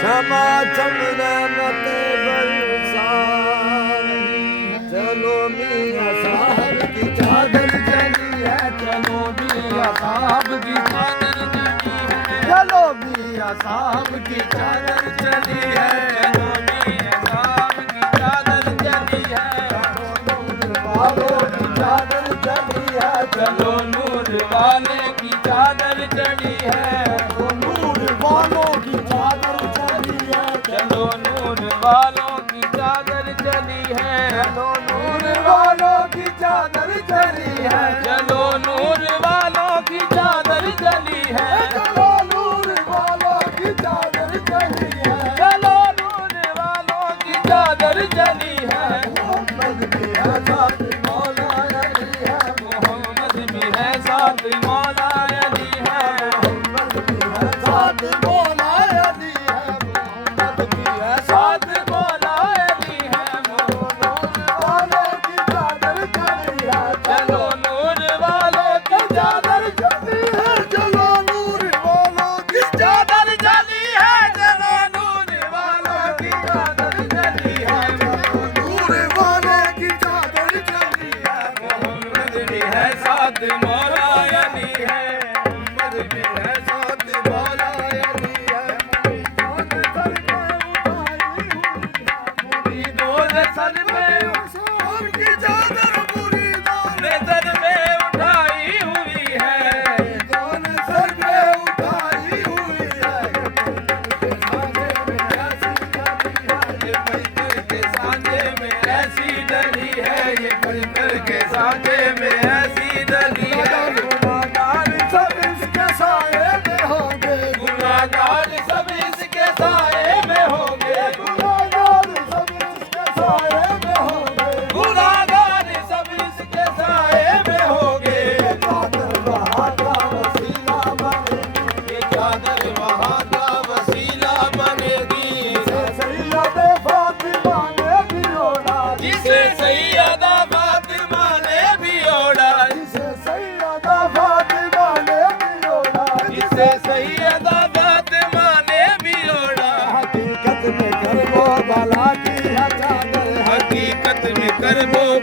समाचम रहमत बरसाई, चलो मियां साहब की चादर चली है, चलो मियां साहब की चादर चली है, चलो मियां साहब की चादर चली है, चलो मियां साहब की चादर चली है, चलो नूर वाले की चादर चली है, चलो नूर वालों की चादर चली है, चलो नूर वालों की चादर चली है, चलो नूर वालों की चादर चली है, चलो नूर वालों की चादर चली है, चलो नूर वालों की चादर चली है, चलो नूर वालों की चादर चली है, मोहम्मद भी है साथ मौला अली है, मोहम्मद भी है साथ मौला अली है, मोहम्मद भी है साथ मौला अली है, मोहम्मद भी है साथ मौला अली है, नूर वालों की चादर चली है, चलो नूर वालों की चादर चली है, चलो नूर वालों की चादर चली है, चलो नूर वालों की चादर चली है, नूर वाले की चादर चली है, मोहम्मद भी है साथ मौला अली है, मोहम्मद भी है साथ मौला अली है, मुरीदों ने सर में उनकी चादर मुरीदों ने सर में उठाई हुई है, मुरीदों ने सर में उठाई हुई है, के सांझे में ऐसी डली है, ये पैकर के सांझे में ऐसी डली है, गुनाहगार सब इसके साए में होंगे, गुनाहगार सब इसके साए में होंगे, गुनाहगार सब इसके साए में होंगे, गुनाहगार सब इसके साए में होंगे, ये चादर वहाँ का वसीला बनेगी, ये चादर वहाँ का वसीला बनेगी, जिसे सैयदा फातिमा ने भी ओढ़ा, जिसे सैयदा फातिमा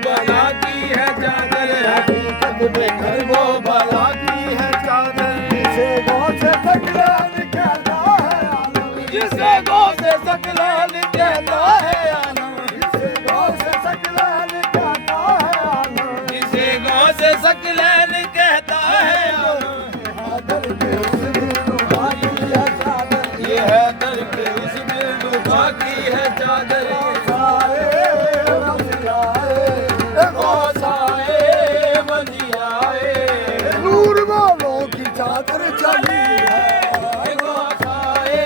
भला की है चादर, हकीकत में कर वो भला की है चादर। जिसे गौ से सकलान कहता है आलम, जिसे गौ से सकलान कहता है आलम, जिसे गौ से सकलान कहता है आलम। जिसे गौ से सकलान कहता है आलम। दर के उस दिलरुबा की है चादर, ये है दर के उस दिलरुबा की है चादर। गौसाए बलियाए, नूर वालों की चादर चली है। गौसाए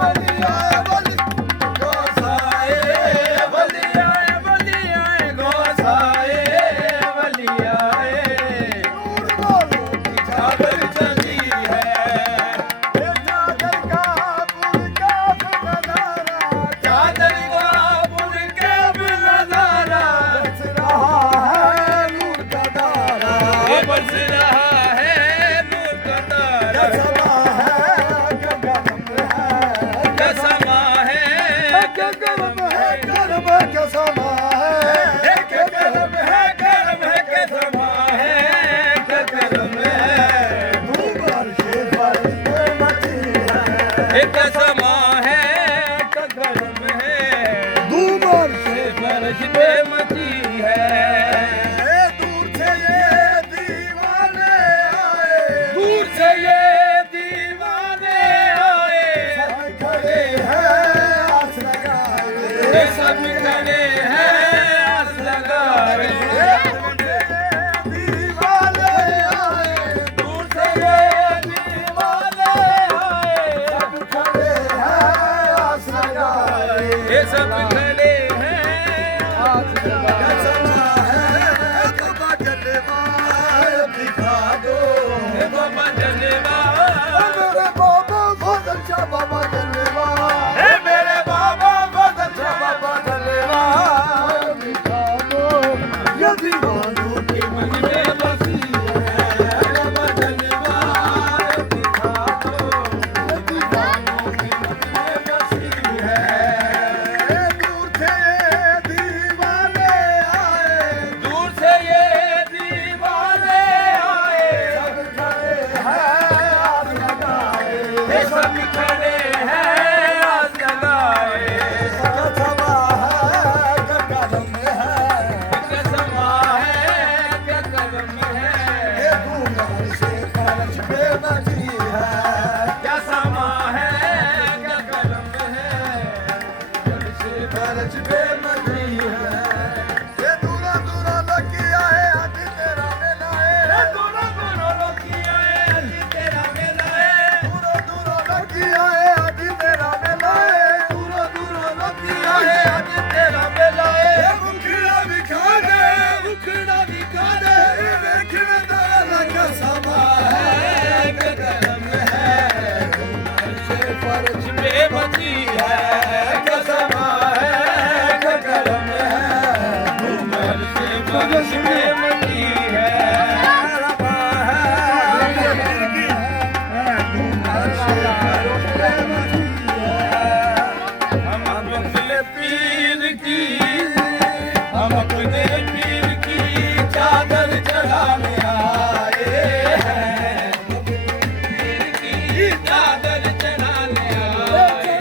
बलियाए बलि, गौसाए बलियाए बलियाए, गौसाए बलियाए, नूर वालों की चादर चली है। चादर का बुरकाफ नजारा, चादर का बुरकाफ नजारा, बरस रहा है नूर का धारा। ये बरस रहा है नूर का तारा। समा है गगन है, कसमा है गगन है कर्म के समा है। करम है, करम है के समा है, करम है। धूम अर्शे पर ये मची है, एक समा है, करम है, धूम अर्शे फर्श पे मची है। दूर से ये दीवाने आए, दूर से ये दीवाने आए, सब खड़े हैं आस लगाए। ये सब खड़े हैं आस लगाए। दूर से ये दीवाने आए, दूर से ये दीवाने आए, सब खड़े हैं आस लगाए। ये सब खड़े हैं आस लगाए। समा है बाबा जलवा दिखा दो, हे बाबा जलवा, मेरे बाबा बहुत अच्छा बाबा जलवा। हे मेरे बाबा बहुत अच्छा बाबा जलवा दिखा दो, ये दीवानों की मन में बसी है। बाबा जलवा दिखा दो, ये दीवानों की मन में बसी है। दूर से दीवाने आए, दूर से ये दीवाने आए, सब खड़े हैं आस लगाए। ये सब खड़े हैं आस लगाए। समा है गगन है, क्या समा है, क्या करम है, ये धूम अर्शे फर्श पे मची है। क्या समा है, क्या करम है, से फर्श पे मची है। ये दूरा दूरा लगिया है आज तेरा मेला है। दूरों दूरों लोकिया है, अजी तेरा मेला है। दूरा दूरा लगिया है आज तेरा मेला है। दूरों दूरों लोकिया है, अजी तेरा मेला है। ये मुखड़ा दिखा दे, उखड़ा दिखा दे, देखने दाला का समा है। क्या करम है, से फर्श पे मची है। क्या समा है, क्या करम है, उमर से फर्श पे मची है। रबा है, पे मची है। हम अपने पीर की, हम अपने पीर की चादर चढ़ाने आए हैं। पीर की चादर चढ़ाने आए,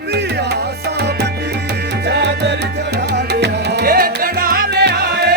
प्रिया साहब की चादर चढ़ाने आए। ये चढ़ाने आए,